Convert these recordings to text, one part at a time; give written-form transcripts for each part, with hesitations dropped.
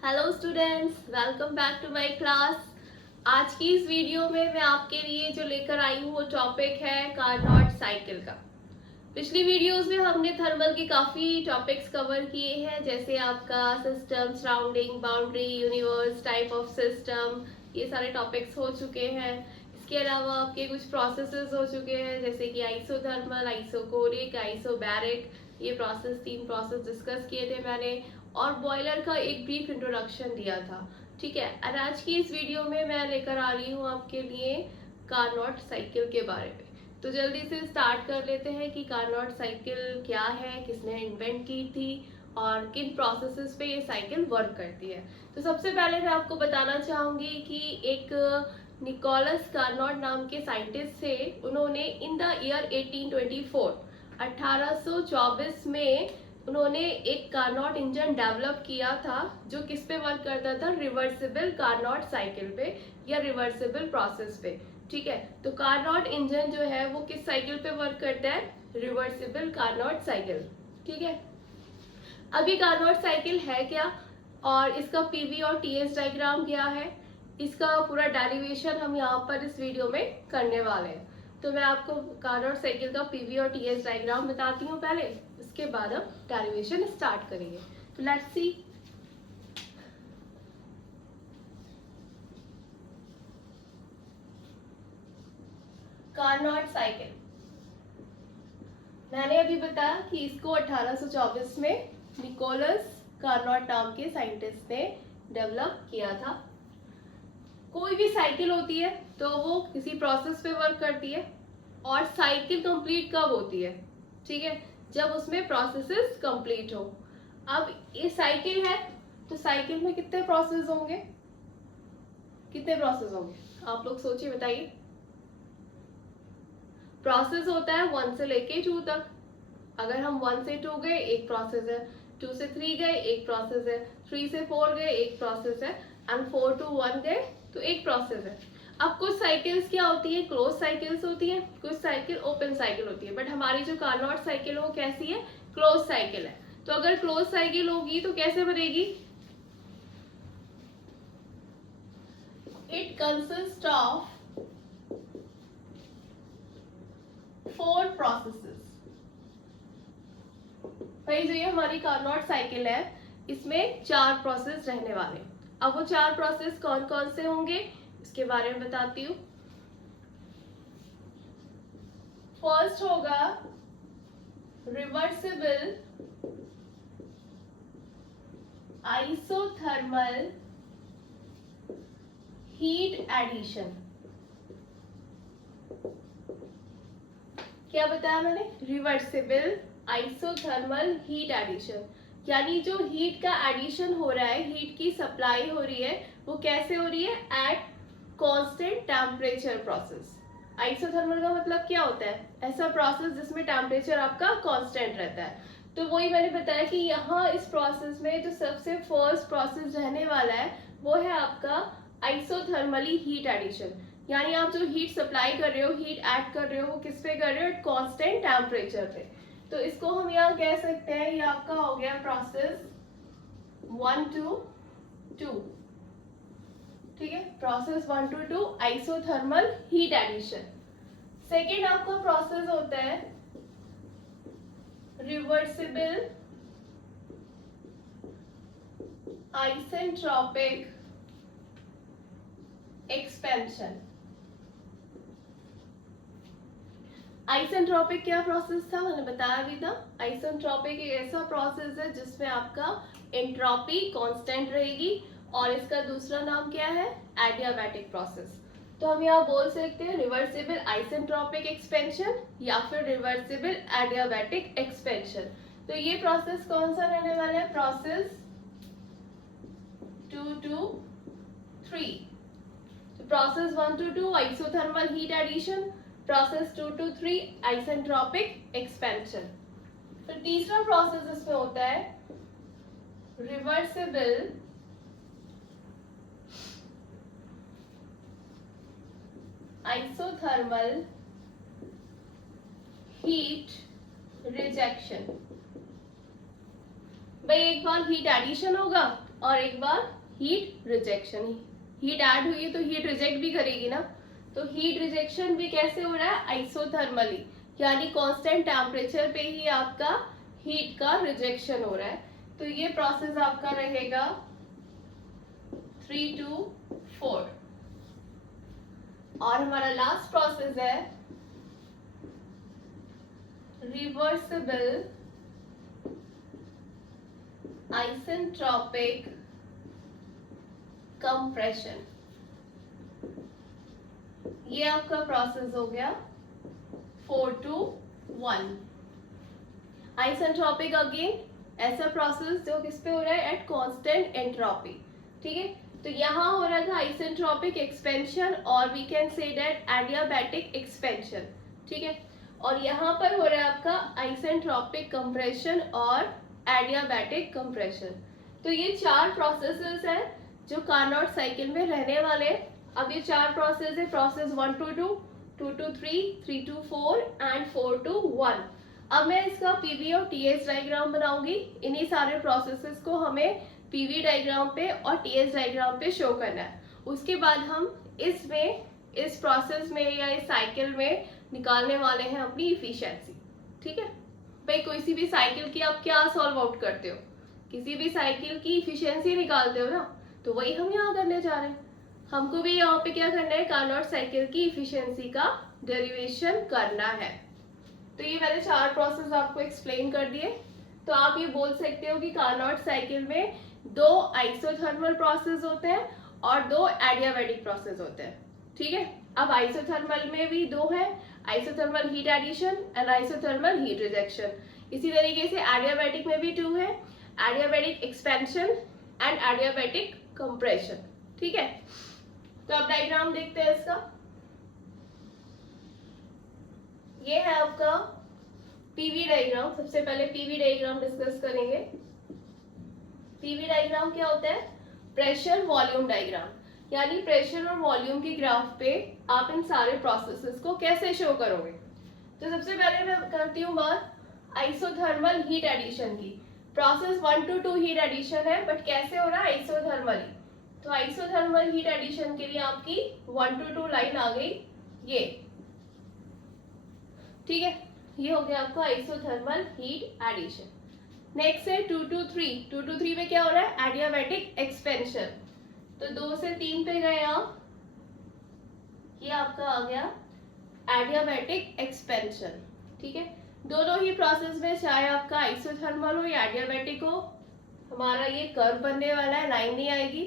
Hello students, welcome back to my class. आज की इस वीडियो में मैं आपके लिए जो लेकर आई हूँ वो टॉपिक है कार्नोट साइकिल का। पिछली वीडियोस में हमने थर्मल के काफ़ी टॉपिक्स कवर किए हैं, जैसे आपका system, surrounding, boundary, universe, type of system, ये सारे टॉपिक्स हो चुके हैं। इसके अलावा आपके कुछ प्रोसेसेस हो चुके हैं, जैसे कि आइसोथर्मल, आइसोकोरिक, आइसोबैरिक, ये तीन प्रोसेस डिस्कस किए थे मैंने, और बॉयलर का एक ब्रीफ इंट्रोडक्शन दिया था। ठीक है, और आज की इस वीडियो में मैं लेकर आ रही हूँ आपके लिए कार्नोट साइकिल के बारे में। तो जल्दी से स्टार्ट कर लेते हैं कि कार्नोट साइकिल क्या है, किसने इन्वेंट की थी और किन प्रोसेसेस पे ये साइकिल वर्क करती है। तो सबसे पहले मैं आपको बताना चाहूँगी कि एक निकोलस कार्नोट नाम के साइंटिस्ट थे। उन्होंने इन द ईयर 1824 1824 में उन्होंने एक कार्नोट इंजन डेवलप किया था, जो किस पे वर्क करता था, रिवर्सिबल कार्नोट साइकिल पे या रिवर्सिबल प्रोसेस पे। ठीक है, तो कार्नोट इंजन जो है वो किस साइकिल पे वर्क करता है, रिवर्सिबल कार्नोट साइकिल। ठीक है, अब ये कार्नोट साइकिल है क्या और इसका पीवी और टीएस डायग्राम क्या है, इसका पूरा डेरिवेशन हम यहाँ पर इस वीडियो में करने वाले हैं। तो मैं आपको कार्नोट साइकिल का पीवी और टीएस डायग्राम बताती हूँ पहले, उसके बाद हम डेरिवेशन स्टार्ट करेंगे। तो लेट्स सी। कार्नोट साइकिल, मैंने अभी बताया कि इसको 1824 में निकोलस कार्नोट नाम के साइंटिस्ट ने डेवलप किया था। कोई भी साइकिल होती है तो वो किसी प्रोसेस पे वर्क करती है, और साइकिल कंप्लीट कब होती है, ठीक है, जब उसमें प्रोसेसेस कंप्लीट हो। अब ये साइकिल है तो साइकिल में कितने प्रोसेस होंगे, कितने प्रोसेस होंगे आप लोग सोचिए, बताइए। प्रोसेस होता है 1 से लेके 2 तक। अगर हम 1 से 2 गए एक प्रोसेस है, 2 से 3 गए एक प्रोसेस है, 3 से 4 गए एक प्रोसेस है, एंड 4 to 1 गए तो एक प्रोसेस है। अब कुछ साइकिल्स क्या होती है, क्लोज साइकिल्स होती है, कुछ साइकिल ओपन साइकिल होती है, बट हमारी जो कार्नोट साइकिल है वो कैसी है, क्लोज साइकिल है। तो अगर क्लोज साइकिल होगी तो कैसे बनेगी, इट कंसिस्ट ऑफ 4 प्रोसेसेस। भाई जो ये हमारी कार्नोट साइकिल है इसमें 4 प्रोसेस रहने वाले। अब वो 4 प्रोसेस कौन कौन से होंगे इसके बारे में बताती हूँ। फर्स्ट होगा रिवर्सिबल आइसोथर्मल हीट एडिशन। क्या बताया मैंने, रिवर्सिबल आइसोथर्मल हीट एडिशन, यानी जो हीट का एडिशन हो रहा है, हीट की सप्लाई हो रही है, वो कैसे हो रही है, at constant temperature process. Isothermal का मतलब क्या होता है, ऐसा प्रोसेस जिसमें टेम्परेचर आपका कांस्टेंट रहता है। तो वही मैंने बताया कि यहाँ इस प्रोसेस में जो सबसे फर्स्ट प्रोसेस रहने वाला है वो है आपका आइसोथर्मली हीट एडिशन, यानी आप जो हीट सप्लाई कर रहे हो, हीट ऐड कर रहे हो, वो किस पे कर रहे हो, एट कांस्टेंट टेम्परेचर पे। तो इसको हम यहाँ कह सकते हैं ये आपका हो गया प्रोसेस 1 to 2। ठीक है, process 1 to 2 isothermal heat addition. Second आपका प्रोसेस होता है रिवर्सिबल आइसेंट्रोपिक एक्सपेंशन। आइसेंट्रोपिक क्या प्रोसेस था, मैंने बताया भी था। आइसेंट्रोपिक एक ऐसा प्रोसेस है जिसमें आपका एंट्रोपी कांस्टेंट रहेगी, और इसका दूसरा नाम क्या है, एडियाबैटिक प्रोसेस। तो हम यहाँ बोल सकते हैं रिवर्सिबल आइसेंट्रोपिक एक्सपेंशन या फिर रिवर्सिबल एडियाबैटिक एक्सपेंशन। तो ये प्रोसेस कौन सा रहने वाला है, process 2 to 3। Process 1 to 2 isothermal heat addition, process 2 to 3 isentropic expansion. फिर तीसरा प्रोसेस इसमें होता है रिवर्सिबल आइसोथर्मल हीट रिजेक्शन। भाई एक बार हीट एडिशन होगा और एक बार हीट रिजेक्शन। हीट ऐड हुई है तो हीट रिजेक्ट भी करेगी ना, तो हीट रिजेक्शन भी कैसे हो रहा है, आइसोथर्मली, यानी कांस्टेंट टेम्परेचर पे ही आपका हीट का रिजेक्शन हो रहा है। तो ये प्रोसेस आपका रहेगा 3 to 4। और हमारा लास्ट प्रोसेस है रिवर्सिबल आइसेंट्रोपिक कंप्रेशन। ये आपका प्रोसेस हो गया 4 to 1। आइसेंट्रोपिक अगेन ऐसा प्रोसेस जो किस पे हो रहा है, एट कांस्टेंट एंट्रोपी। ठीक है, तो यहाँ हो रहा था आइसेंट्रोपिक एक्सपेंशन और we can say that adiabatic expansion. ठीक है, और यहाँ पर हो रहा है आपका आइसेंट्रोपिक कंप्रेशन और एडियाबैटिक कंप्रेशन। तो ये 4 प्रोसेसेस हैं जो कार्नोट साइकिल में रहने वाले। अब ये 4 प्रोसेस है, process 1 to 2, 2 to 3, 3 to 4 and 4 to 1। अब मैं इसका पीवी और टीएस डायग्राम बनाऊंगी। इन्हीं सारे प्रोसेसेस को हमें पीवी डायग्राम पे और टीएस डायग्राम पे शो करना है। उसके बाद हम इस प्रोसेस में या इस साइकिल में निकालने वाले हैं अपनी इफिशिएंसी। ठीक है भाई, कोई सी भी साइकिल की आप क्या सॉल्व आउट करते हो, किसी भी साइकिल की इफिशिएंसी निकालते हो ना, तो वही हम यहाँ करने जा रहे हैं। हमको भी यहाँ पे क्या करना है, कार्नोट साइकिल की इफिशिएंसी का डेरिवेशन करना है। तो ये मैंने 4 प्रोसेस आपको एक्सप्लेन कर दिए। तो आप ये बोल सकते हो कि कार्नोट साइकिल में 2 आइसोथर्मल प्रोसेस होते हैं और 2 एडियाबैटिक प्रोसेस होते हैं। ठीक है, अब आइसोथर्मल में भी 2 है, isothermal heat addition and isothermal heat rejection. इसी तरीके से एडियाबैटिक में भी 2 है, adiabatic expansion and adiabatic compression. ठीक है, तो अब डायग्राम देखते हैं इसका। ये है आपका पीवी डायग्राम। सबसे पहले पीवी डायग्राम डिस्कस करेंगे। पीवी डायग्राम क्या होता है, प्रेशर वॉल्यूम डायग्राम, यानी प्रेशर और वॉल्यूम की ग्राफ पे आप इन सारे प्रोसेसेस को कैसे शो करोगे। तो सबसे पहले मैं करती हूँ बात आइसोथर्मल हीट एडिशन की। प्रोसेस 1 to 2 हीट एडिशन है, बट कैसे हो रहा है, आइसोथर्मली। तो आइसोथर्मल हीट एडिशन के लिए आपकी 1 to 2 लाइन आ गई ये। ठीक है, ये हो गया आपका आइसोथर्मल हीट एडिशन। नेक्स्ट है 2 to 3। 2 to 3 में क्या हो रहा है, एडियाबैटिक एक्सपेंशन। तो 2 से 3 पे गए आप, ये आपका आ गया एडियाबैटिक एक्सपेंशन। ठीक है, दोनों ही प्रोसेस में चाहे आपका आइसोथर्मल हो या एडियाबैटिक हो, हमारा ये कर्व बनने वाला है, लाइन नहीं आएगी।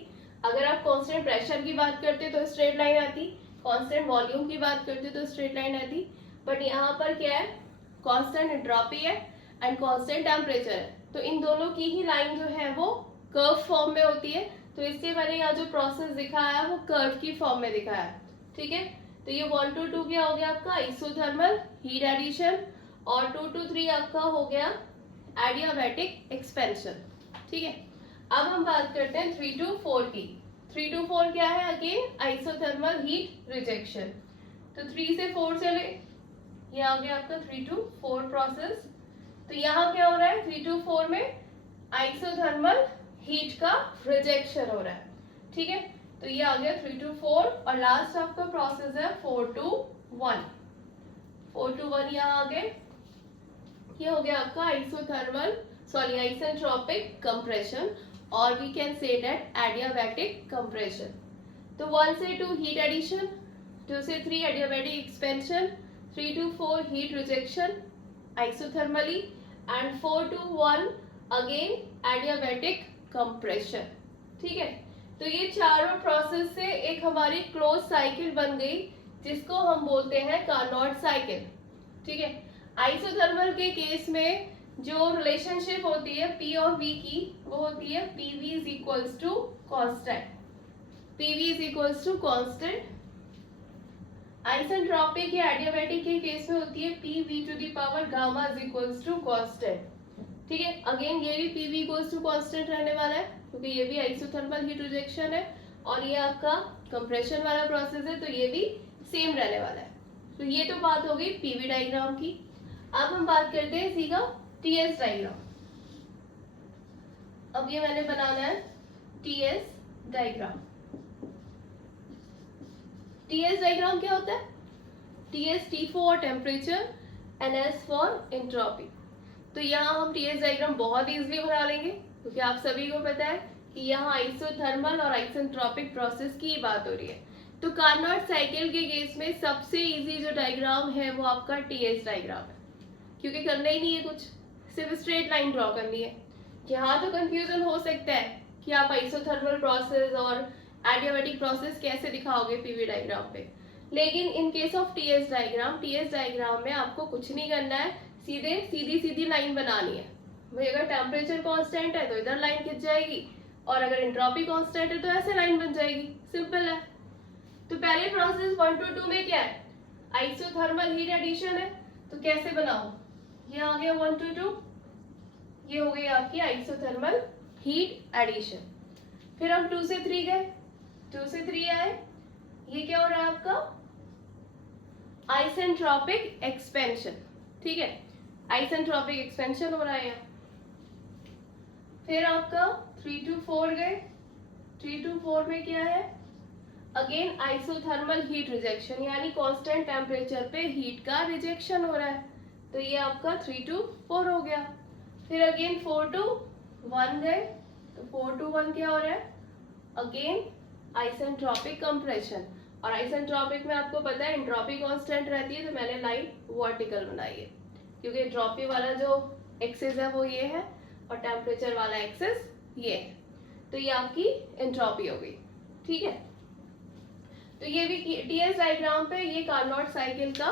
अगर आप कांस्टेंट प्रेशर की बात करते तो स्ट्रेट लाइन आती, कांस्टेंट वॉल्यूम की बात करते तो स्ट्रेट लाइन आती, बट यहाँ पर क्या है, कांस्टेंट एंट्रोपी है एंड कांस्टेंट टेम्परेचर है। तो इन दोनों की ही लाइन जो है वो कर्व फॉर्म में होती है, तो इसलिए मैंने यहाँ जो प्रोसेस दिखाया है वो कर्व की फॉर्म में दिखाया है। ठीक है, तो ये 1 to 2 क्या हो गया आपका आइसोथर्मल हीट एडिशन और 2 to 3 आपका हो गया एडियाबैटिक एक्सपेंशन। ठीक है, अब हम बात करते हैं 3 to 4 की। 3 to 4 क्या है, अगेन आइसोथर्मल हीट रिजेक्शन। तो 3 से 4 चले, ये आ गया आपका 3 to 4 प्रोसेस। तो यहाँ क्या हो रहा है, 3 to 4 में आइसोथर्मल हीट का रिजेक्शन हो रहा है। ठीक है, तो ये आ गया 3 to 4 और लास्ट आपका प्रोसेस है 4 to 1। 4 to 1 यहाँ आ गए, ये हो गया आपका आइसेंट्रोपिक कंप्रेशन और we can say that adiabatic compression. तो 1 से 2 हीट एडिशन, 2 से 3 adiabatic expansion, 3 to 4 heat rejection isothermally and 4 to 1 again adiabatic compression. ठीक है, तो ये चारों प्रोसेस से एक हमारी क्लोज साइकिल बन गई जिसको हम बोलते हैं कार्नोट साइकिल। ठीक है, आइसोथर्मल के केस में जो रिलेशनशिप होती है पी और वी की, वो होती है PV is equals to constant. PV is equals to constant. Isentropic या एडियाबैटिक के केस में होती है P V to the power gamma is equals to constant. ठीक है, अगेन ये भी पीवी इक्वल्स टू कॉन्स्टेंट रहने वाला है क्योंकि ये भी आइसोथर्मल हीट रिजेक्शन है और ये आपका कंप्रेशन वाला प्रोसेस है, तो ये भी सेम रहने वाला है। तो ये तो बात हो गई पीवी डायग्राम की। अब हम बात करते हैं इसी का टीएस डायग्राम। अब ये मैंने बनाना है टीएस डायग्राम। टीएस डायग्राम क्या होता है? TS T for temperature, NS for entropy. तो यहाँ हम टीएस डायग्राम बहुत इजीली बना लेंगे क्योंकि आप सभी को पता है कि यहाँ आइसोथर्मल और आइसेंट्रोपिक प्रोसेस की बात हो रही है। तो कार्नोट साइकिल के केस में सबसे इजी जो डायग्राम है वो आपका टीएस डायग्राम है, क्योंकि करना ही नहीं है कुछ, सिर्फ स्ट्रेट लाइन ड्रॉ करनी है। यहाँ तो कंफ्यूजन हो सकता है कि आप आइसोथर्मल प्रोसेस और एडियाबैटिक प्रोसेस कैसे दिखाओगे पीवी डायग्राम पे, लेकिन in case of TS diagram में आपको कुछ नहीं करना है, सीधी सीधी लाइन बनानी है। भाई अगर टेम्परेचर कांस्टेंट है तो इधर लाइन खिंच जाएगी, और अगर एंट्रोपी कांस्टेंट है तो ऐसे लाइन बन जाएगी, सिंपल है। तो पहले प्रोसेस 1 to 2 में क्या है? आइसोथर्मल हीट एडिशन है। तो कैसे बनाओ? ये आ गया 1 to 2, ये हो गई आपकी आइसोथर्मल हीट एडिशन। फिर हम 2 से 3 गए, 2 से 3 आए, ये क्या हो रहा है आपका? Isentropic expansion. ठीक है, आइसेंट्रोपिक एक्सपेंशन हो रहा है यहाँ। फिर आपका 3 to 4 गए, 3 to 4 में क्या है? अगेन आइसोथर्मल हीट रिजेक्शन, यानी कांस्टेंट टेम्परेचर पे हीट का रिजेक्शन हो रहा है। तो ये आपका 3 to 4 हो गया। फिर अगेन 4 to 1 गए, तो 4 to 1 क्या हो रहा है? अगेन आइसेंट्रोपिक कंप्रेशन, और आइसेंट्रोपिक में आपको पता है एंट्रोपी कांस्टेंट रहती है, तो मैंने लाइन वर्टिकल बनाई है क्योंकि एंट्रोपी वाला जो एक्सिस है वो ये है और टेम्परेचर वाला एक्सिस ये है। तो ये आपकी एंट्रोपी हो गई। ठीक है, तो ये भी टीएस डायग्राम पे ये कार्नोट साइकिल का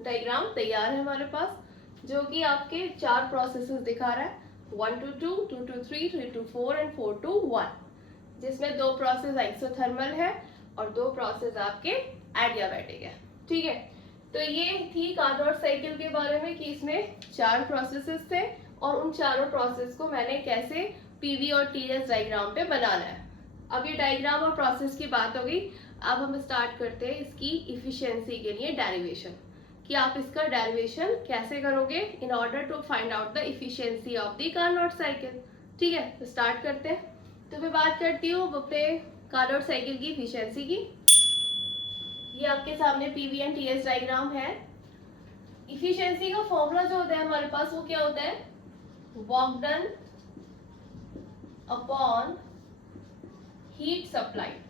डायग्राम तैयार है हमारे पास, जो कि आपके 4 प्रोसेसेस दिखा रहा है, 1 to 2, 2 to 3, 3 to 4 and 4 to 1, जिसमें 2 प्रोसेस आइसोथर्मल है और 2 प्रोसेस आपके एडियाबैटिक है। ठीक है, तो ये थी कार्नोट साइकिल के बारे में कि इसमें 4 प्रोसेसेस थे और उन चारों प्रोसेस को मैंने कैसे पीवी और टीएस डायग्राम पे बनाना है। अब ये डायग्राम और प्रोसेस की बात हो गई, अब हम स्टार्ट करते हैं इसकी इफिशिएंसी के लिए डेरिवेशन, कि आप इसका डेरिवेशन कैसे करोगे in order to find out the efficiency of the Carnot cycle. ठीक है, तो स्टार्ट करते हैं। तो मैं बात करती हूँ अपने कार्नोट साइकिल की इफिशिएंसी की। ये आपके सामने पीवी एंड टीएस डायग्राम है। इफिशिएंसी का फॉर्मूला जो होता है हमारे पास वो क्या होता है? Work done upon heat supplied.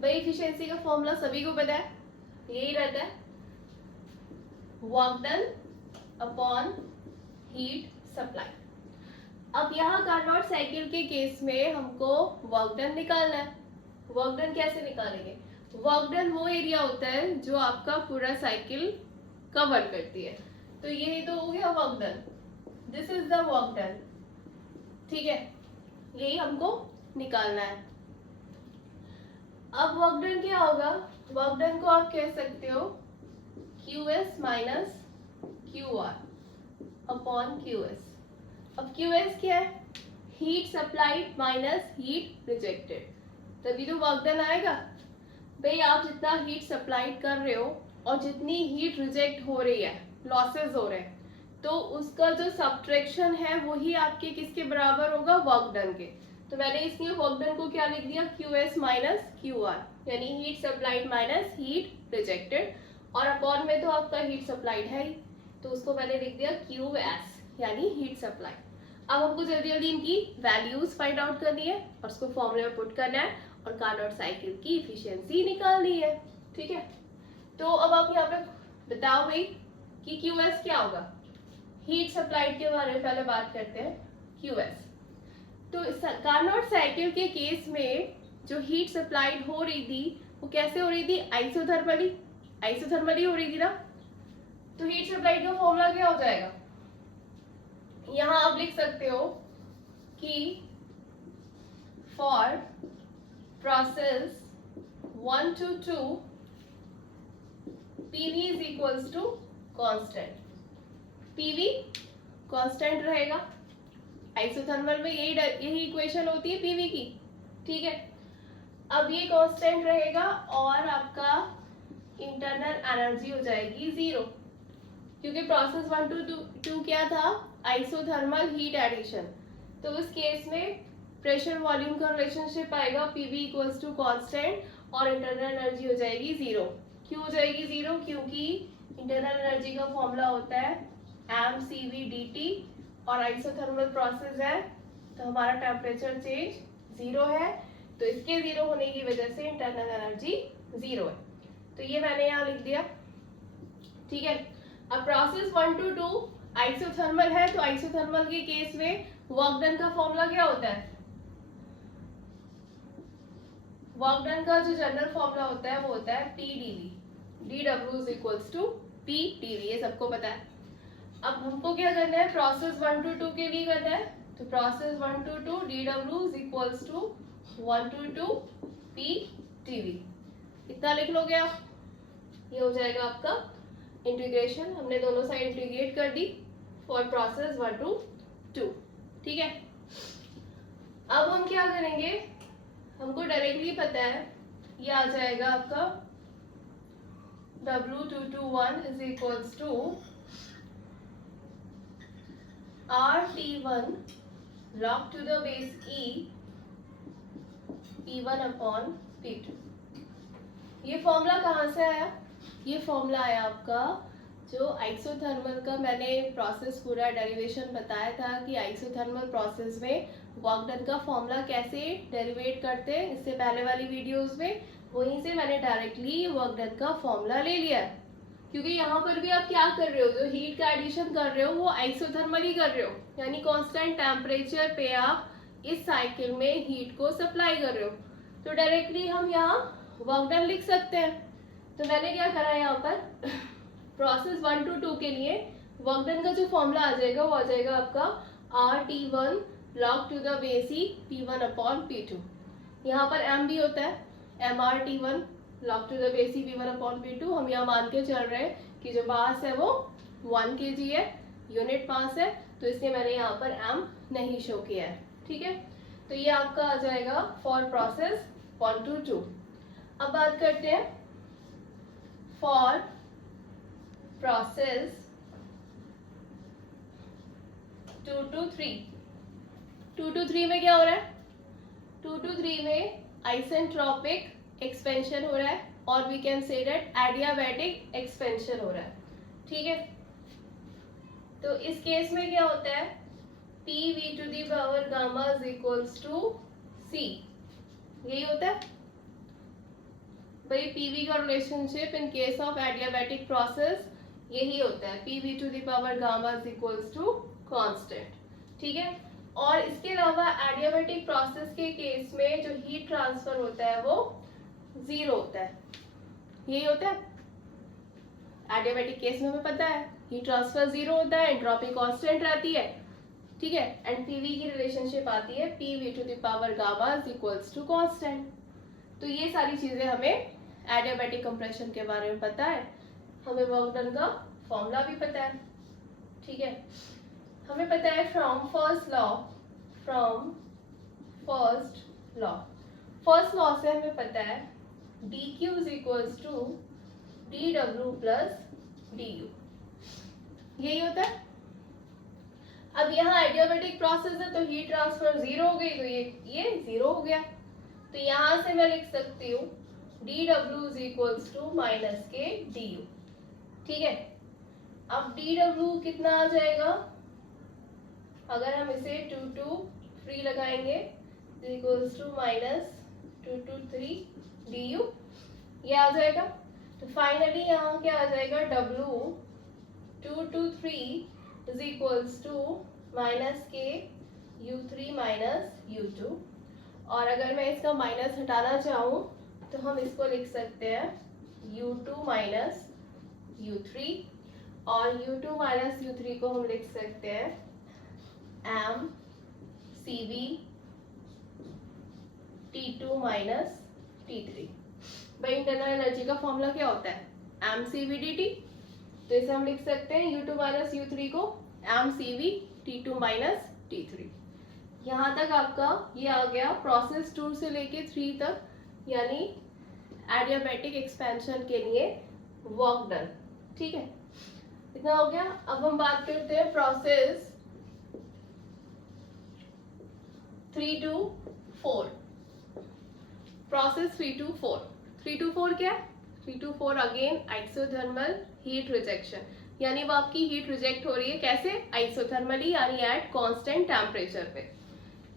भाई इफिशिएंसी का फॉर्मूला सभी को पता है, यही रहता है, work done upon heat supply. अब यहाँ कार्नोट साइकिल के केस में हमको वर्क डन निकालना है। वर्क डन कैसे निकालेंगे? वर्क डन वो एरिया होता है जो आपका पूरा साइकिल कवर करती है। तो ये तो हो गया work done, this is the work done. ठीक है, यही हमको निकालना है। अब वर्क डन क्या होगा? वर्क डन को आप कह सकते हो QS minus QR upon QS। अब QS क्या है? Heat supplied minus heat rejected, तभी तो वर्क डन आएगा। भाई आप जितना हीट सप्लाइड कर रहे हो और जितनी हीट रिजेक्ट हो रही है, लॉसेस हो रहे हैं, तो उसका जो सब्ट्रैक्शन है वही आपके किसके बराबर होगा? वर्क डन के। तो मैंने इसलिए वर्क डन को क्या लिख दिया? QS माइनस QR, यानी heat supplied minus heat rejected, और अपॉन में तो आपका हीट सप्लाइड है ही, तो उसको मैंने लिख दिया QS, यानी हीट सप्लाई। अब हमको जल्दी जल्दी इनकी वैल्यूज फाइंड आउट करनी है और उसको फॉर्मूले में पुट करना है और कार्नोट साइकिल की इफिशियंसी निकालनी है। ठीक है, तो अब आप यहाँ पे बताओ भाई कि QS क्या होगा? हीट सप्लाइड के बारे में पहले बात करते हैं। QS, तो कार्नोट साइकिल के केस में जो हीट सप्लाइड हो रही थी वो कैसे हो रही थी? आइसोथर्मली हो रही थी ना। तो हीट सप्लाइड का फॉर्मूला क्या हो जाएगा? यहां आप लिख सकते हो कि for process 1 to 2 PV is equals to constant. PV constant रहेगा, आइसोथर्मल में यही इक्वेशन होती है पीवी की। ठीक है, अब ये कांस्टेंट रहेगा और आपका इंटरनल एनर्जी हो जाएगी 0, क्योंकि प्रोसेस 1 to 2 क्या था? Isothermal heat addition. तो उस केस में प्रेशर वॉल्यूम का रिलेशनशिप आएगा पीवी इक्वल्स टू कांस्टेंट और इंटरनल एनर्जी हो जाएगी जीरो। क्यों हो जाएगी जीरो? क्योंकि इंटरनल एनर्जी का फॉर्मूला होता है M C V D T और आइसोथर्मल प्रोसेस है तो हमारा टेम्परेचर चेंज जीरो है, तो इसके जीरो होने की वजह से इंटरनल एनर्जी जीरो है। तो ये मैंने यहाँ लिख दिया, ठीक है। अब प्रोसेस 1 to 2 आइसोथर्मल है, तो आइसोथर्मल के केस में वर्क डन का फॉर्मूला क्या होता है? वर्क डन का जो जनरल फॉर्मूला होता है वो होता है P DV, D W is equals to P DV, ये सबको पता है। अब हमको क्या करना है? प्रोसेस 1 to 2 के लिए करना है, तो process 1 to 2 D W is equals to 1 to 2 P DV. इतना लिख लोगे आप, ये हो जाएगा आपका इंटीग्रेशन। हमने दोनों साइड इंटीग्रेट कर दी फॉर प्रोसेस 1 to 2, ठीक है। अब हम क्या करेंगे? हमको डायरेक्टली पता है, ये आ जाएगा आपका W221 is equals to RT1 log to the base E P1 upon P2। ये फॉर्मूला कहाँ से आया? ये फॉर्मूला आया आपका जो आइसोथर्मल का मैंने प्रोसेस पूरा डेरिवेशन बताया था कि आइसोथर्मल प्रोसेस में वर्क डन का फॉर्मूला कैसे डेरिवेट करते हैं, इससे पहले वाली वीडियोस में वहीं से मैंने डायरेक्टली वर्क डन का फॉर्मूला ले लिया है। क्योंकि यहाँ पर भी आप क्या कर रहे हो, जो हीट का एडिशन कर रहे हो वो आइसोथर्मल ही कर रहे हो, यानी कांस्टेंट टेम्परेचर पे आप इस साइकिल में हीट को सप्लाई कर रहे हो, तो डायरेक्टली हम यहाँ वर्क डन लिख सकते हैं। तो मैंने क्या करा है यहाँ पर प्रोसेस 1 to 2 के लिए वर्क डन का जो फॉर्मूला आ जाएगा वो आ जाएगा आपका RT1 log to the base E P1 upon P2। यहाँ पर M भी होता है, MRT1 log to the base E P1 upon P2। हम यहाँ मान के चल रहे हैं कि जो मास है वो 1 kg है, यूनिट मास है, तो इसलिए मैंने यहाँ पर M नहीं शो किया है, ठीक है। तो ये आपका आ जाएगा फॉर प्रोसेस 1 to 2। अब बात करते हैं फॉर प्रोसेस 2 to 3। 2 to 3 में क्या हो रहा है? 2 to 3 में आइसेंट्रोपिक एक्सपेंशन हो रहा है और we can say that adiabatic expansion हो रहा है, ठीक है। तो इस केस में क्या होता है? P V to the power gamma is equals to C, यही होता है भाई। पीवी का relationship in case of adiabatic process यही होता है, P V to the power gamma is equals to constant, ठीक है। और इसके अलावा एडियाबैटिक प्रोसेस के केस में जो हीट ट्रांसफर होता है वो जीरो होता है, यही होता है। एडियाबैटिक केस में हमें पता है हीट ट्रांसफर जीरो होता है, एंट्रोपी कांस्टेंट रहती है, ठीक है। एंड पीवी की रिलेशनशिप आती है P V to the power gamma is equals to constant. तो ये सारी चीजें हमें एडियाबैटिक कंप्रेशन के बारे में पता है, हमें वर्क डन का फॉर्मूला भी पता है, ठीक है। हमें पता है फ्रॉम फर्स्ट लॉ से हमें पता है dq is equals to dw plus du, यही होता है। अब यहाँ एडियाबैटिक प्रोसेस है तो हीट ट्रांसफर जीरो हो गई, तो ये जीरो हो गया, तो यहाँ से मैं लिख सकती हूँ dw is equals to minus के du, ठीक है। अब dw कितना आ जाएगा? अगर हम इसे 2 to 3 लगाएंगे equals to minus 2 to 3 du, ये आ जाएगा। तो फाइनली यहाँ क्या आ जाएगा? w 2 to 3 is equals to minus के u3 माइनस u2। और अगर मैं इसका माइनस हटाना चाहूँ तो हम इसको लिख सकते हैं u2 माइनस u3, और u2 माइनस u3 को हम लिख सकते हैं m cv t2 minus t3। भाई इंटरनल एनर्जी का फॉर्मूला क्या होता है? m cv dt, तो इसे हम लिख सकते हैं u2 माइनस u3 को m cv t2 minus t3। यहाँ तक आपका ये आ गया प्रोसेस 2 से लेके 3 तक, यानी एडियाबैटिक एक्सपेंशन के लिए वर्क डन, ठीक है। इतना हो गया। अब हम बात करते हैं process 3 to 4, process 3 to 4। 3 to 4 क्या है? 3 to 4 again isothermal heat rejection, यानी वो आपकी हीट रिजेक्ट हो रही है कैसे? आइसोथर्मली, यानी एट कांस्टेंट टेम्परेचर पे।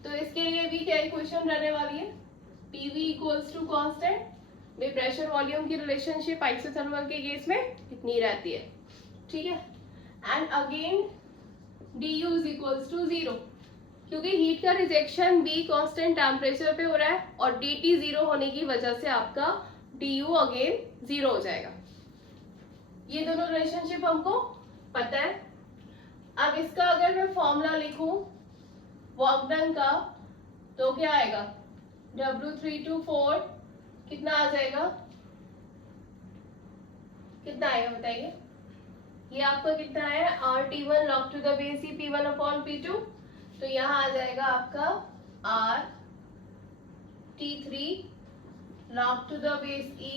तो इसके लिए भी क्या इक्वेशन रहने वाली है? PV इक्वल्स टू कांस्टेंट में प्रेशर वॉल्यूम की रिलेशनशिप आइसोथर्मल के केस में इतनी रहती है, ठीक है। And again du is equals to 0, क्योंकि हीट का रिजेक्शन भी कांस्टेंट टेम्परेचर पे हो रहा है और dt 0 होने की वजह से आपका du अगेन 0 हो जाएगा। ये दोनों रिलेशनशिप हमको पता है। अब इसका अगर मैं फॉर्मूला लिखूं वर्क डन का, तो क्या आएगा? W324 कितना आ जाएगा? कितना आएगा बताइए? ये आपका कितना है? RT1 log to the base e P1 upon P2, तो यहाँ आ जाएगा आपका RT3 log to the base e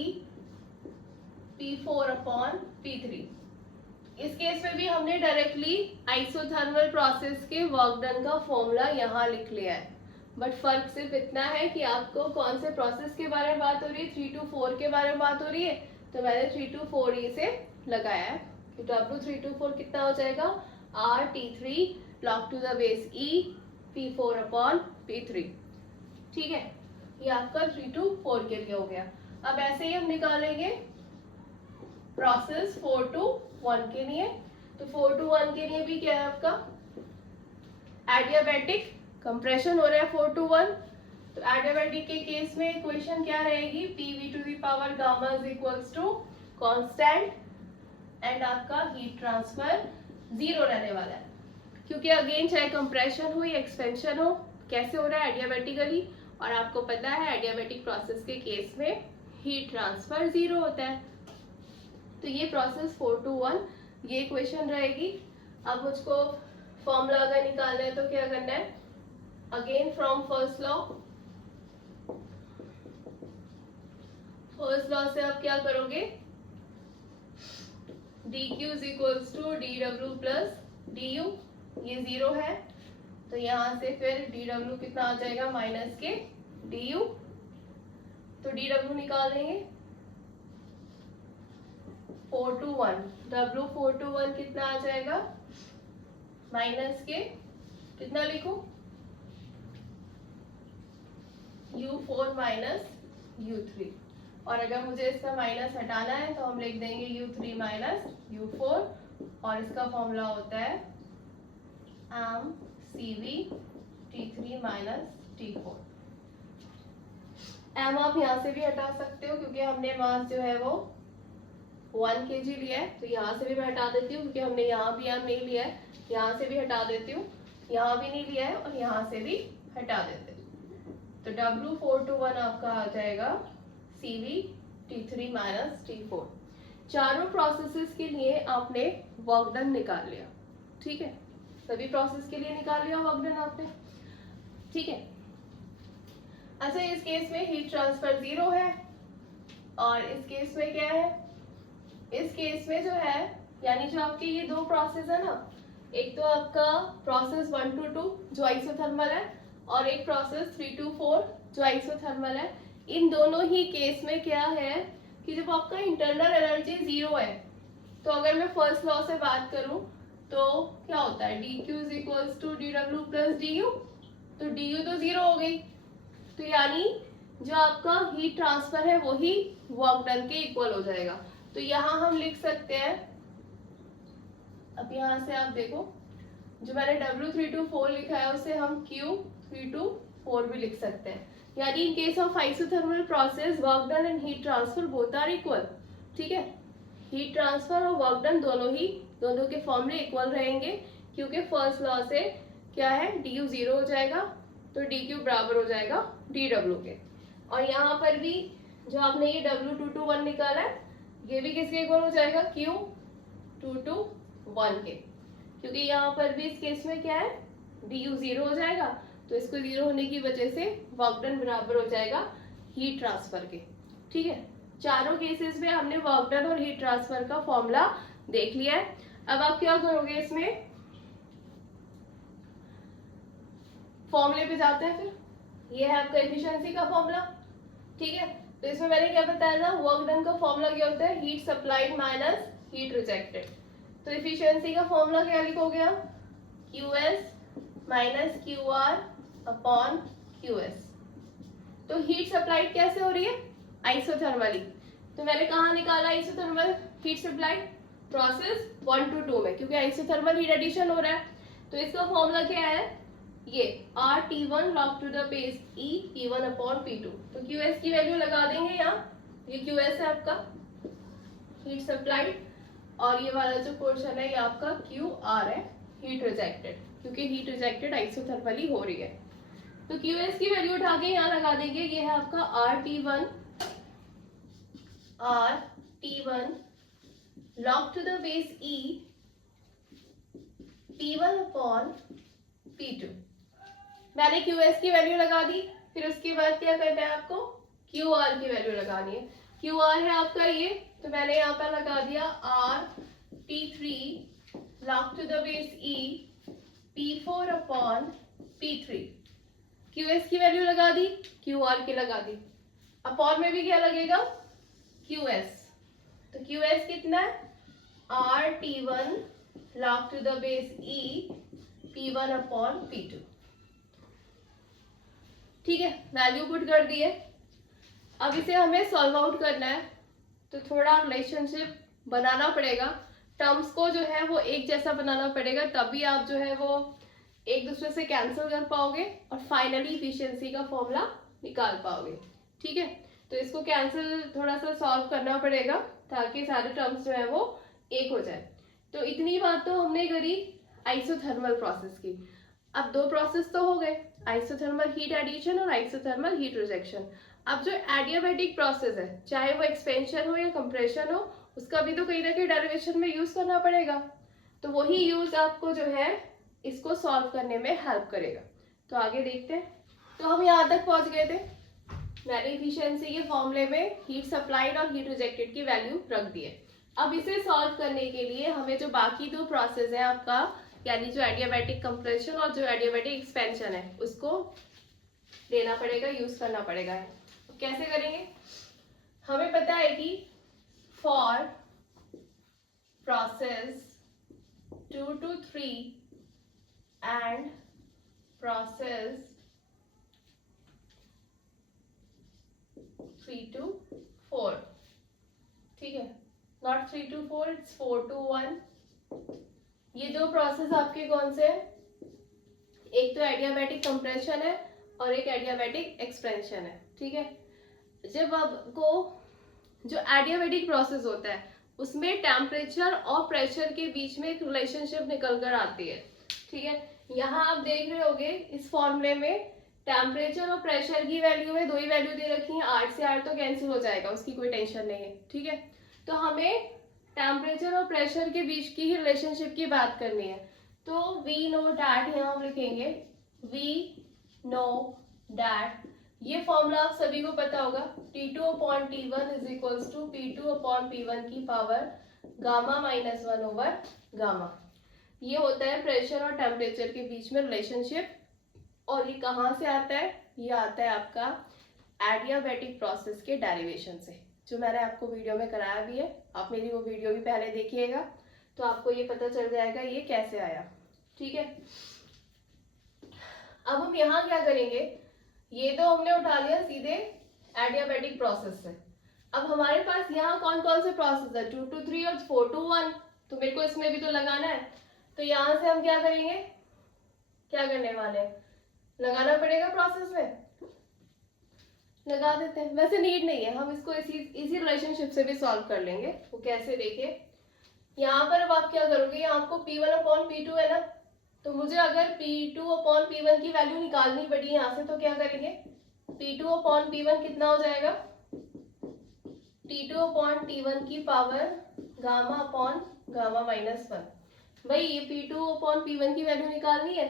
P4 upon P3। इस केस में भी हमने डायरेक्टली आइसोथर्मल प्रोसेस के वर्क डन का फॉर्मूला यहाँ लिख लिया है, बट फर्क सिर्फ इतना है कि आपको कौन से प्रोसेस के बारे में बात हो रही है, 3 to 4 के बारे में बात हो रही है, तो मैंने 3 to 4 ये से लगाया है। तो W324 कितना हो जाएगा? RT3 log to the base e P4 upon P3, ठीक है। ये आपका 3 to 4 के लिए हो गया। अब ऐसे ही हम निकालेंगे प्रोसेस 4 to 1 के लिए। तो 4 to 1 के लिए भी क्या है आपका? एडियाबैटिक कंप्रेशन हो रहा है 4 to 1, तो एडियाबैटिक के केस में इक्वेशन क्या रहेगी? PV to the power gamma is equals to constant and आपका हीट ट्रांसफर 0 रहने वाला है, क्योंकि अगेन चाहे कंप्रेशन हो या एक्सपेंशन हो, कैसे हो रहा है? एडियाबैटिकली, और आपको पता है एडियाबैटिक प्रोसेस के केस में हीट ट्रांसफर 0 होता है। तो ये प्रोसेस 4 to 1 ये इक्वेशन रहेगी। अब मुझको फॉर्मूला अगर निकालना है तो क्या करना है? अगेन फ्रॉम फर्स्ट लॉ से आप क्या करोगे? dq is equals to dw plus du, ये 0 है, तो यहाँ से फिर dw कितना आ जाएगा? माइनस के du, तो dw निकाल देंगे 4 to 1, W 4 to 1 कितना आ जाएगा? माइनस के कितना लिखूं? U4 माइनस U3, और अगर मुझे इसका माइनस हटाना है तो हम लिख देंगे U3 माइनस U4, और इसका फॉर्मूला होता है CV T3 minus T4। M आप यहाँ से भी हटा सकते हो, क्योंकि हमने मास जो है वो 1 kg लिया है, तो यहाँ से भी मैं हटा देती हूँ, क्योंकि हमने यहाँ भी एम नहीं लिया है, यहाँ से भी हटा देती हूँ, यहाँ भी नहीं लिया है और यहाँ से भी हटा देते हैं। तो W 4 to 1 आपका आ जाएगा CV T3 माइनस T4। चारों प्रोसेसेस के लिए आपने वर्क डन निकाल लिया, ठीक है। सभी प्रोसेस के लिए निकाल लिया वर्क डन आपने, ठीक है। अच्छा, इस केस में हीट ट्रांसफर 0 है, और इस केस में क्या है? इस केस में जो है, यानी जो आपके ये दो प्रोसेस है ना, एक तो आपका प्रोसेस 1 to 2 जो आइसोथर्मल है, और एक प्रोसेस 3 to 4 जो आइसोथर्मल है। इन दोनों ही केस में क्या है कि जब आपका इंटरनल एनर्जी 0 है, तो अगर मैं फर्स्ट लॉ से बात करूं तो क्या होता है? dq is equals to dw plus du, तो du तो 0 हो गई, तो यानी जो आपका हीट ट्रांसफर है वही वर्क डन के इक्वल हो जाएगा। तो यहाँ हम लिख सकते हैं, अब यहाँ से आप देखो, जो मैंने W324 लिखा है उसे हम Q324 भी लिख सकते हैं। यानी in case of isothermal process work done and heat transfer both are equal, ठीक है। हीट ट्रांसफर और वर्क डन दोनों के फॉर्मूले इक्वल रहेंगे, क्योंकि फर्स्ट लॉ से क्या है? du 0 हो जाएगा, तो dq बराबर हो जाएगा dw के। और यहाँ पर भी जो आपने ये W221 निकाला है, ये भी किसके इक्वल हो जाएगा? Q221 के, क्योंकि यहाँ पर भी इस केस में क्या है? du 0 हो जाएगा, तो इसको 0 होने की वजह से वर्क डन बराबर हो जाएगा हीट ट्रांसफर के, ठीक है। चारों केसेस में हमने वर्क डन और हीट ट्रांसफर का फॉर्मूला देख लिया है। अब आप क्या करोगे? इसमें फॉर्मूले पे जाते हैं फिर। ये है आपका एफिशिएंसी का फॉर्मूला, ठीक है। तो इसमें मैंने क्या बताया था, वर्क डन का फॉर्मूला क्या होता है, heat supplied minus heat rejected. तो एफिशिएंसी का फॉर्मूला क्या लिखोगे आप, QS minus QR upon QS। तो हीट सप्लाइड कैसे हो रही है, आइसोथर्मली। तो मैंने कहाँ निकाला isothermal heat supply, process 1 to 2 में, क्योंकि आइसोथर्मल हीट एडिशन हो रहा है। तो इसका फॉर्मूला क्या है, ये RT1 log to the base E P1 upon P2। तो QS की वैल्यू लगा देंगे यहाँ, ये QS है आपका हीट सप्लाइड, और ये वाला जो पोर्शन है ये आपका QR है हीट रिजेक्टेड, क्योंकि हीट रिजेक्टेड आइसोथर्मली हो रही है। तो QS की वैल्यू उठा के यहाँ लगा देंगे, ये है आपका RT1 log to the base E P1 upon P2। मैंने QS की वैल्यू लगा दी, फिर उसके बाद क्या करना है आपको, QR की वैल्यू लगानी है। QR है आपका ये, तो मैंने यहाँ पर लगा दिया RT3 log to the base E P4 upon P3। QS की वैल्यू लगा दी, QR की लगा दी, अपॉन में भी क्या लगेगा, QS। तो QS कितना है, RT1 log to the base E P1 upon P2, ठीक है। वैल्यू पुट कर दी है। अब इसे हमें सॉल्व आउट करना है, तो थोड़ा रिलेशनशिप बनाना पड़ेगा, टर्म्स को जो है वो एक जैसा बनाना पड़ेगा, तभी आप जो है वो एक दूसरे से कैंसिल कर पाओगे और फाइनली इफिशिएंसी का फॉर्मूला निकाल पाओगे, ठीक है। तो इसको कैंसिल थोड़ा सा सॉल्व करना पड़ेगा ताकि सारे टर्म्स जो है वो एक हो जाए। तो इतनी बात तो हमने करी आइसोथर्मल प्रोसेस की। अब दो प्रोसेस तो हो गए, आइसोथर्मल हीट एडिशन और आइसोथर्मल हीट रिजेक्शन। अब जो एडियाबैटिक प्रोसेस है, चाहे वो एक्सपेंशन हो या कंप्रेशन हो, उसका भी तो कहीं ना कहीं डेरिवेशन में यूज करना पड़ेगा। तो वही यूज आपको जो है इसको सॉल्व करने में हेल्प करेगा। तो आगे देखते हैं। तो हम यहाँ तक पहुंच गए थे, मैंने इफिशिएंसी के फॉर्मूले में हीट सप्लाइड और हीट रिजेक्टेड की वैल्यू रख दी है। अब इसे सॉल्व करने के लिए हमें जो बाकी दो प्रोसेस है आपका, यानी जो एडियाबैटिक कंप्रेशन और जो एडियाबैटिक एक्सपेंशन है, उसको देना पड़ेगा, यूज करना पड़ेगा। तो कैसे करेंगे, हमें पता है कि for process 2 to 3 and process 3 to 4, ठीक है, नॉट 3 to 4, इट्स 4 to 1। ये दो प्रोसेस आपके कौन से हैं, एक तो एडियाबैटिक कंप्रेशन है और एक एडियाबैटिक एक्सपेंशन है, ठीक है। जब आपको जो एडियाबैटिक प्रोसेस होता है उसमें टेम्परेचर और प्रेशर के बीच में एक रिलेशनशिप निकल कर आती है, ठीक है। यहाँ आप देख रहे होगे इस फॉर्मूले में टेम्परेचर और प्रेशर की वैल्यू में दो ही वैल्यू दे रखी है, 8 से 8 तो कैंसिल हो जाएगा, उसकी कोई टेंशन नहीं है, ठीक है। तो हमें टेम्परेचर और प्रेशर के बीच की ही रिलेशनशिप की बात करनी है। तो वी नो डैट, यहाँ हम लिखेंगे वी नो डैट, ये फॉर्मूला आप सभी को पता होगा, T2 upon T1 is equals to P2 upon P1 की power gamma minus 1 over gamma. ये होता है प्रेशर और टेम्परेचर के बीच में रिलेशनशिप। और ये कहाँ से आता है, ये आता है आपका एडियाबैटिक प्रोसेस के डेरिवेशन से, जो मैंने आपको वीडियो में कराया भी है। आप मेरी वो वीडियो भी पहले देखिएगा तो आपको ये पता चल जाएगा ये कैसे आया, ठीक है। अब हम यहाँ क्या करेंगे, ये तो हमने उठा लिया सीधे एडियाबैटिक प्रोसेस से। अब हमारे पास यहाँ कौन कौन से प्रोसेस है, 2 to 3 और 4 to 1, तो मेरे को इसमें भी तो लगाना है। तो यहाँ से हम क्या करेंगे, क्या करने वाले हैं, लगाना पड़ेगा प्रोसेस में, लगा देते हैं। वैसे नीड नहीं है, हम इसको इसी रिलेशनशिप से भी सॉल्व कर लेंगे। वो कैसे, देखिए यहाँ पर अब आप क्या करोगे, यहाँ आपको P1 अपॉन P2 है ना, तो मुझे अगर P2 अपॉन P1 की वैल्यू निकालनी पड़ी यहाँ से, तो क्या करेंगे, P2 अपॉन P1 कितना हो जाएगा, T2 अपॉन T1 की power gamma upon gamma minus 1। भाई ये P2 अपॉन P1 की वैल्यू निकालनी है,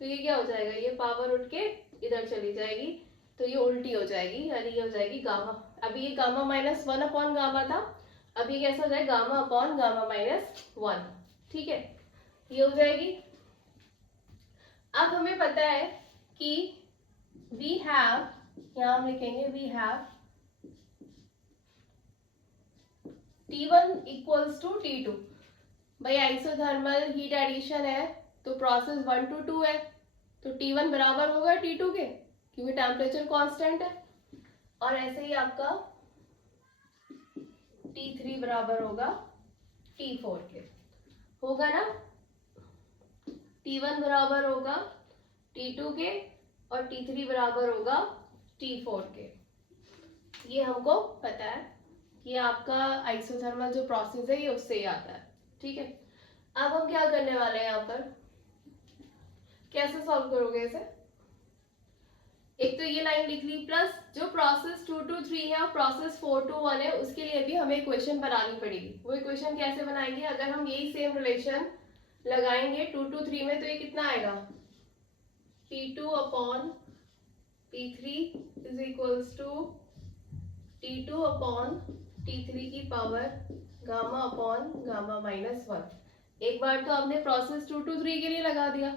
तो ये क्या हो जाएगा, ये पावर उठ के इधर चली जाएगी, तो ये उल्टी हो जाएगी, यानी ये हो जाएगी गामा। अभी ये गामा माइनस 1 अपॉन गामा था, अभी कैसा हो जाएगा, गामा अपॉन गामा माइनस 1, ठीक है, ये हो जाएगी। अब हमें पता है कि वी हैव, यहाँ हम लिखेंगे we have T1 equals to T2। भाई आइसोथर्मल हीट एडिशन है तो प्रोसेस 1 to 2 है, तो T1 बराबर होगा T2 के, क्योंकि टेम्परेचर कांस्टेंट है। और ऐसे ही आपका T3 बराबर होगा T4 के, होगा ना। T1 बराबर होगा T2 के और T3 बराबर होगा T4 के। ये हमको पता है कि आपका आइसोथर्मल जो प्रोसेस है ये उससे ही आता है, ठीक है। अब हम क्या करने वाले हैं, यहाँ पर कैसे सॉल्व करोगे इसे। एक तो ये लाइन लिख ली, प्लस जो प्रोसेस 2 to 3 है और प्रोसेस 4 to 1 है उसके लिए भी हमें इक्वेशन बनानी पड़ेगी। वो इक्वेशन कैसे बनाएंगे, अगर हम यही सेम रिलेशन लगाएंगे 2 to 3 में, तो ये कितना आएगा, P2 upon P3 is equals to T2 upon T3 की power gamma upon gamma minus 1। एक बार तो आपने प्रोसेस 2 to 3 के लिए लगा दिया,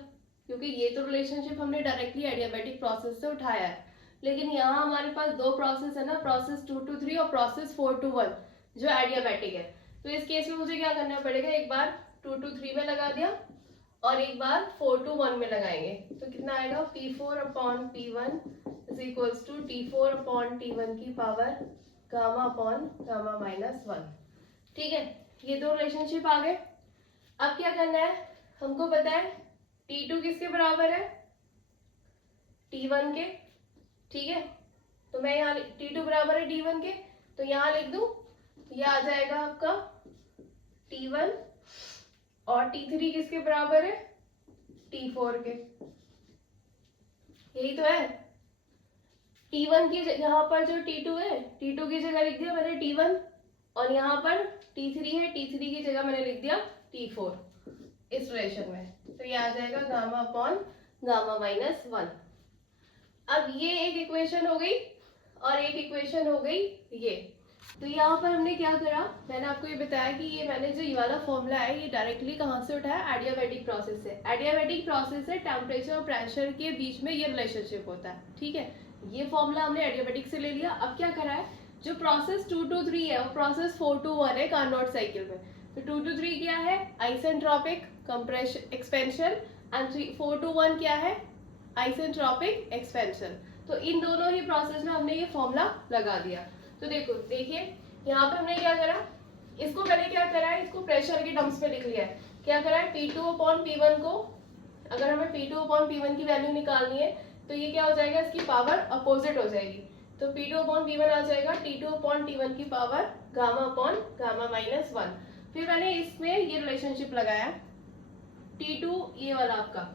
क्योंकि ये तो रिलेशनशिप हमने डायरेक्टली एडियाबैटिक प्रोसेस से उठाया है। लेकिन यहाँ हमारे पास दो प्रोसेस है ना, प्रोसेस 2 to 3 और प्रोसेस 4 to 1 जो एडियाबैटिक है। तो इस केस में मुझे क्या करना पड़ेगा, एक बार 2 to 3 में लगा दिया और एक बार 4 to 1 में लगाएंगे, तो कितना आएगा, P4 upon P1 is equals to T4 upon T1 की power gamma upon gamma minus 1। ठीक है, ये दो रिलेशनशिप आ गए। अब क्या करना है, हमको पता है T2 किसके बराबर है, T1 के, ठीक है। तो मैं यहाँ T2 बराबर है T1 के, तो यहाँ लिख दूं, ये आ जाएगा आपका T1 और T3 किसके बराबर है, T4 के। यही तो है। T1 की यहाँ पर जो T2 है, T2 की जगह लिख दिया मैंने T1, और यहाँ पर T3 है, T3 की जगह मैंने लिख दिया T4 इस रिलेशन में। तो ये आ जाएगा गामा अपॉन गामा माइनस 1। अब ये एक इक्वेशन हो गई और एक इक्वेशन हो गई ये। तो यहाँ पर हमने क्या करा, मैंने आपको ये बताया कि ये मैंने जो ये वाला फॉर्मूला है ये डायरेक्टली कहाँ से उठाया, एडियाबैटिक प्रोसेस से। एडियाबैटिक प्रोसेस से टेम्परेचर और प्रेशर के बीच में ये रिलेशनशिप होता है, ठीक है। ये फॉर्मूला हमने एडियाबैटिक से ले लिया। अब क्या करा है, जो प्रोसेस 2 to 3 है वो प्रोसेस 4 to 1 है कार्नोट साइकिल में। तो 2 to 3 क्या है, isentropic compression expansion, and 4 to 1 क्या है, आइसेंट्रोपिक एक्सपेंशन। तो इन दोनों ही प्रोसेस में हमने ये फॉर्मूला लगा दिया। तो देखिए यहाँ पे हमने क्या करा, इसको मैंने क्या करा है, इसको प्रेशर के टर्म्स में लिख लिया है। क्या करा है, P2 अपॉन P1 को, अगर हमें P2 अपॉन P1 की वैल्यू निकालनी है तो ये क्या हो जाएगा, इसकी पावर अपोजिट हो जाएगी। तो P2 अपॉन P1 आ जाएगा T2 अपॉन T1 की power gamma upon gamma minus 1। फिर मैंने इसमें ये रिलेशनशिप लगाया T2, ये वाला आपका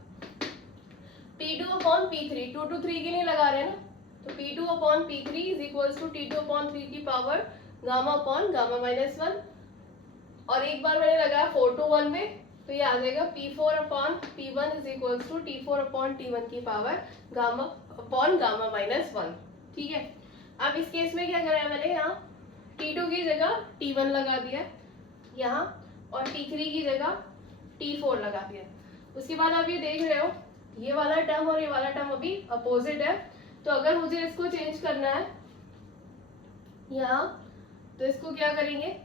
P2 अपॉन P3, 2 to 3 के लिए लगा रहे हैं ना, तो P2 upon P3 is equals to T2 upon 3 की power gamma upon gamma minus 1। और एक बार मैंने लगाया 4 to 1 में, तो ये आ जाएगा P4 upon P1 is equals to T4 upon T1 की power gamma upon gamma minus 1, ठीक है। अब इस केस में क्या करा है मैंने, यहाँ T2 की जगह T1 लगा दिया यहाँ, और T3 की जगह T4 लगा दिया। उसके बाद आप ये देख रहे हो, ये वाला टर्म और ये वाला टर्म अभी अपोजिट है। तो अगर मुझे इसको चेंज करना है यहाँ, तो इसको क्या करेंगे,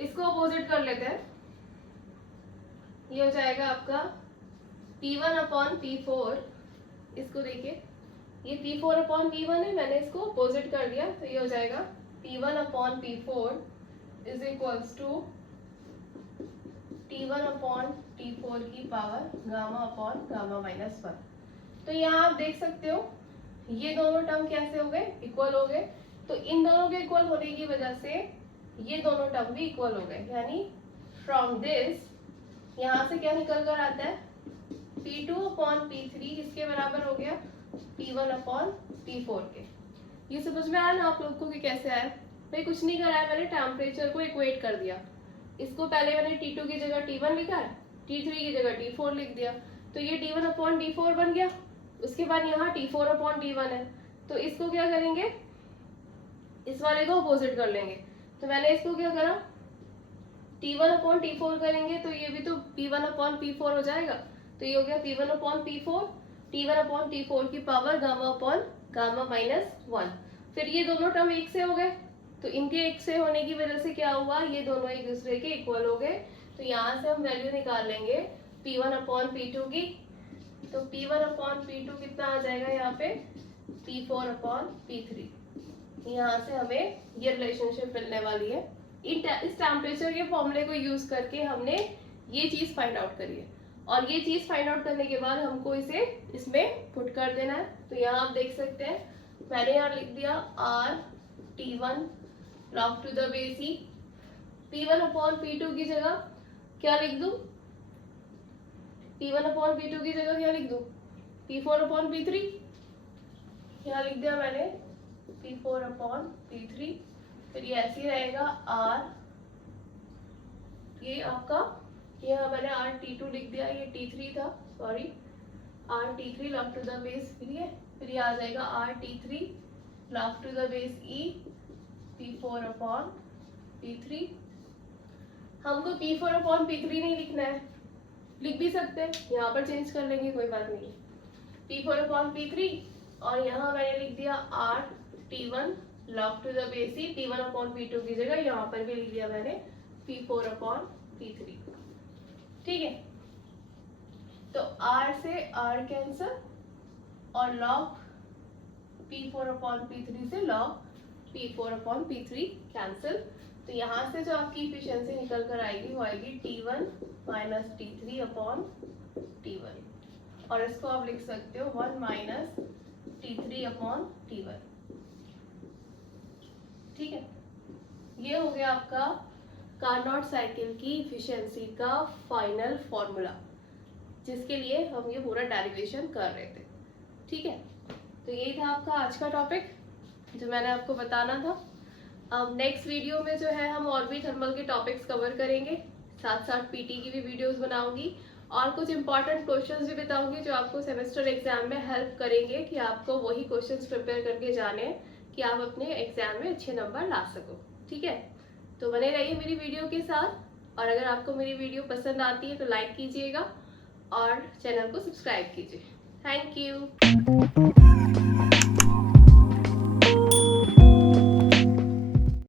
इसको अपोजिट कर लेते हैं। ये हो जाएगा आपका P1 अपॉन P4, इसको देखिए ये P4 अपॉन P1 है, मैंने इसको अपोजिट कर दिया, तो ये हो जाएगा P1 upon P4 is equals to T1 upon T4 की power gamma upon gamma minus 1। तो यहाँ आप देख सकते हो ये दोनों टर्म कैसे हो गए, इक्वल हो गए। तो इन दोनों के इक्वल होने की वजह से ये दोनों टर्म भी इक्वल हो गए, यानी फ्रॉम दिस यहाँ से क्या निकल कर आता है, P2 अपॉन P3 किसके बराबर हो गया, P1 अपॉन P4 के। ये समझ में आया ना आप लोग को कि कैसे आया। भाई कुछ नहीं करा है, मैंने टेम्परेचर को इक्वेट कर दिया। इसको पहले मैंने T2 की जगह T1 लिखा है, T3 की जगह T4 लिख दिया, तो ये T1 अपॉन T4 बन गया। उसके बाद यहाँ T4 अपॉन T1 है, तो इसको क्या करेंगे, इस वाले को अपोजिट कर लेंगे। तो मैंने इसको क्या करा, T1 अपॉन T4 करेंगे, तो ये भी तो P1 अपॉन P4 हो जाएगा। तो ये हो गया P1 upon P4, T1 upon T4 की पावर गामा अपॉन गामा -1। फिर ये दोनों टर्म एक से हो गए, तो इनके एक से होने की वजह से क्या हुआ, ये दोनों एक दूसरे के इक्वल हो गए। तो यहाँ से हम वैल्यू निकाल लेंगे P1 अपॉन P2 की। तो P1 अपॉन P2 कितना आ जाएगा यहाँ पे, P4 अपॉन P3। यहाँ से हमें ये रिलेशनशिप मिलने वाली है। इस टेम्परेचर के फॉर्मूले को यूज करके हमने ये चीज फाइंड आउट करी है, और ये चीज फाइंड आउट करने के बाद हमको इसे इसमें पुट कर देना है। तो यहाँ आप देख सकते हैं, मैंने यहाँ लिख दिया RT1 log to the base e। P1 upon P2 की जगह क्या लिख दूं, P1 अपॉन P2 की जगह क्या लिख दूं, P4 अपॉन P3। यहाँ लिख दिया मैंने P4 अपॉन P3। फिर ये ऐसे ही रहेगा R, ये आपका, यहाँ मैंने RT2 लिख दिया, ये T3 था, sorry, RT3 log to the base, फिर ये आ जाएगा RT3 log to the base e P4 upon P3। हमको P4 अपॉन P3 नहीं लिखना है, लिख भी सकते हैं, यहाँ पर चेंज कर लेंगे, कोई बात नहीं। P4 अपॉन P3, और यहाँ मैंने लिख दिया RT1 log to the base e T1 upon P2 की जगह यहाँ पर भी लिख दिया मैंने P4 अपॉन P3। ठीक है, तो R से R कैंसल, और log P4 अपॉन P3 से log P4 upon P3 cancel. तो यहाँ से जो आपकी इफिशियंसी निकल कर आएगी वो आएगी T1 minus T3 upon T1, और इसको आप लिख सकते हो 1 माइनस T3 अपॉन T1। ठीक है, ये हो गया आपका कार्नोट साइकिल की इफिशियंसी का फाइनल फॉर्मूला, जिसके लिए हम ये पूरा डेरिवेशन कर रहे थे। ठीक है, तो ये था आपका आज का टॉपिक जो मैंने आपको बताना था। अब नेक्स्ट वीडियो में जो है हम और भी थर्मल के टॉपिक्स कवर करेंगे, साथ साथ पीटी की भी वीडियोस बनाऊंगी, और कुछ इंपॉर्टेंट क्वेश्चंस भी बताऊंगी जो आपको सेमेस्टर एग्जाम में हेल्प करेंगे कि आपको वही क्वेश्चंस प्रिपेयर करके जाने हैं कि आप अपने एग्जाम में अच्छे नंबर ला सको। ठीक है, तो बने रहिए मेरी वीडियो के साथ, और अगर आपको मेरी वीडियो पसंद आती है तो लाइक कीजिएगा और चैनल को सब्सक्राइब कीजिए। Thank you.